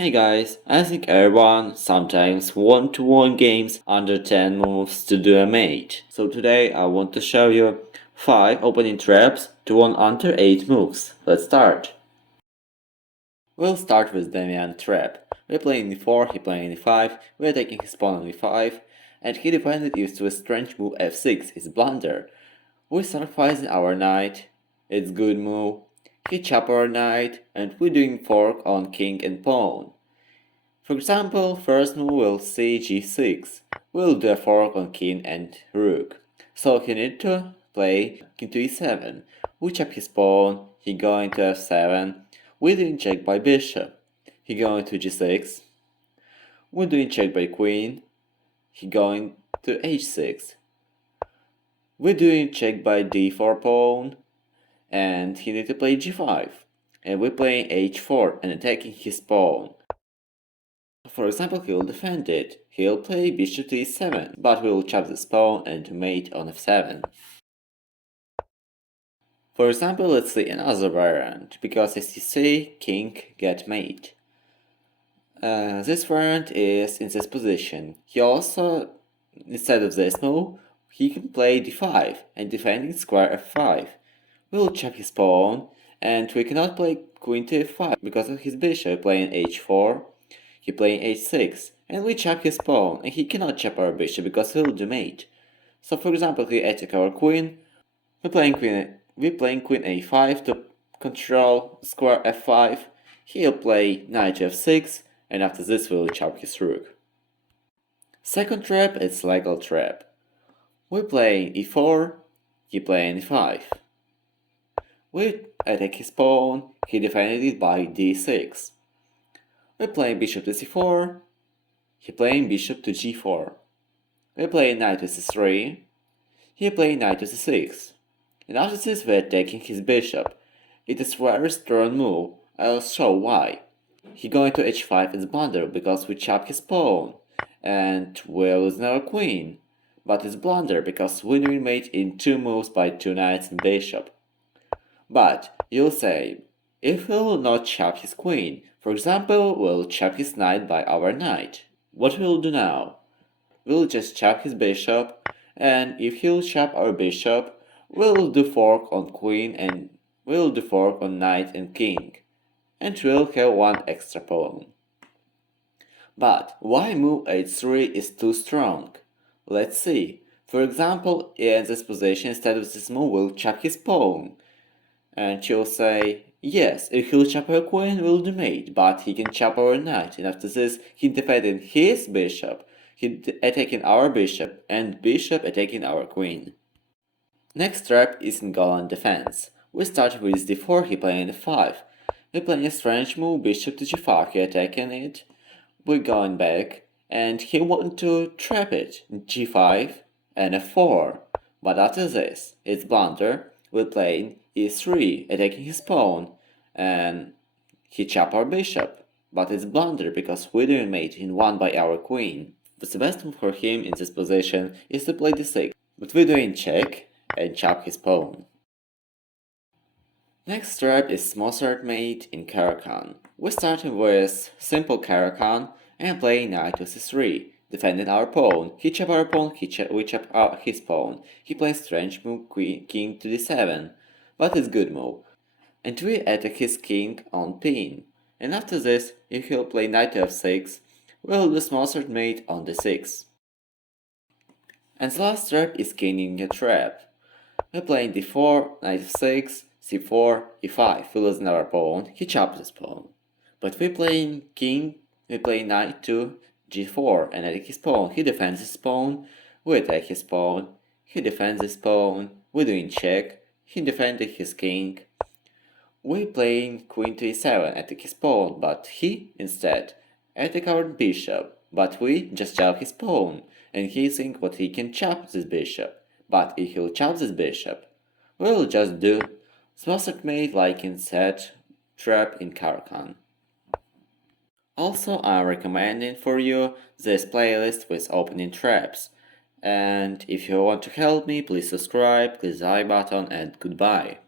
Hey guys, I think everyone sometimes want games under 10 moves to do a mate. So today I want to show you 5 opening traps to win under 8 moves. Let's start. We'll start with Damiano Trap. We're playing e4, he playing e5, we're taking his pawn on e5, and he defended it with strange move f6, his blunder. We're sacrificing our knight, it's good move. He chop our knight, and we're doing fork on king and pawn. For example, first move will see g6. We'll do a fork on king and rook. So he need to play king to e7. We chop his pawn, he going to f7. We doing check by bishop. He going to g6. We doing check by queen. He going to h6. We doing check by d4 pawn. And he need to play g5. And we playing h4 and attacking his pawn. For example, he'll defend it. He'll play bishop to e7, but we'll chop this pawn and mate on f7. For example, let's see another variant, because as you see, king get mate. This variant is in this position. He also, instead of this move, he can play d5 and defending square f5. We'll chop his pawn, and we cannot play queen to f5 because of his bishop playing h4. He playing h6, and we chop his pawn, and he cannot chop our bishop because he'll do mate. So for example, he attack our queen, we're playing queen a5 to control square f5, he'll play knight to f6, and after this we'll chop his rook. Second trap is legal trap. We're playing e4, he playing e5. We attack his pawn, he defended it by d6. We're playing bishop to c4, he playing bishop to g4. We're playing knight to c3, he playing knight to c6. And after this we're attacking his bishop. It is very strong move, I'll show why. He going to h5 is blunder because we chop his pawn, and we're losing our queen. But it's blunder because we will mate in 2 moves by 2 knights and bishop. But you'll say, if we will not chop his queen, for example, we'll chop his knight by our knight. What we'll do now? We'll just chop his bishop, and if he'll chop our bishop, we'll do fork on queen and we'll do fork on knight and king. And we'll have 1 extra pawn. But why move h3 is too strong? Let's see. For example, in this position, instead of this move, we'll chop his pawn. And she'll say, yes, if he'll chop our queen, we'll do mate, but he can chop our knight, and after this, he defended his bishop, he attacking our bishop, and bishop attacking our queen. Next trap is in Golland defense. We start with d4, he playing f5. We playing a strange move, bishop to g5, he attacking it. We're going back, and he want to trap it, g5 and f4. But after this, it's blunder, we're playing e3, attacking his pawn, and he chop our bishop. But it's blunder because we didn't mate in 1 by our queen. The best move for him in this position is to play d6, but we're doing check and chop his pawn. Next trap is checkmate in Carro-Kann. We're starting with simple Carro-Kann and playing knight to c3, defending our pawn. He chop our pawn, we chop his pawn. He plays strange move king to d7, but it's good move. And we attack his king on pin. And after this, if he'll play knight to f6, we'll do checkmate on d6. And the last trap is Kieninger Trap. We're playing d4, knight f6, c4, e5, we losing our pawn, he chops his pawn. But we're playing knight to g4 and attack his pawn, he defends his pawn, we attack his pawn, he defends his pawn, we're doing check, he defended his king. We're playing queen to e7, attack his pawn, but he, instead, attack our bishop, but we just chop his pawn, and he think what he can chop this bishop. But if he'll chop this bishop, we'll just do checkmate like in set trap in Carro-Kann. Also, I'm recommending for you this playlist with opening traps. And if you want to help me, please subscribe, click the like button, and goodbye.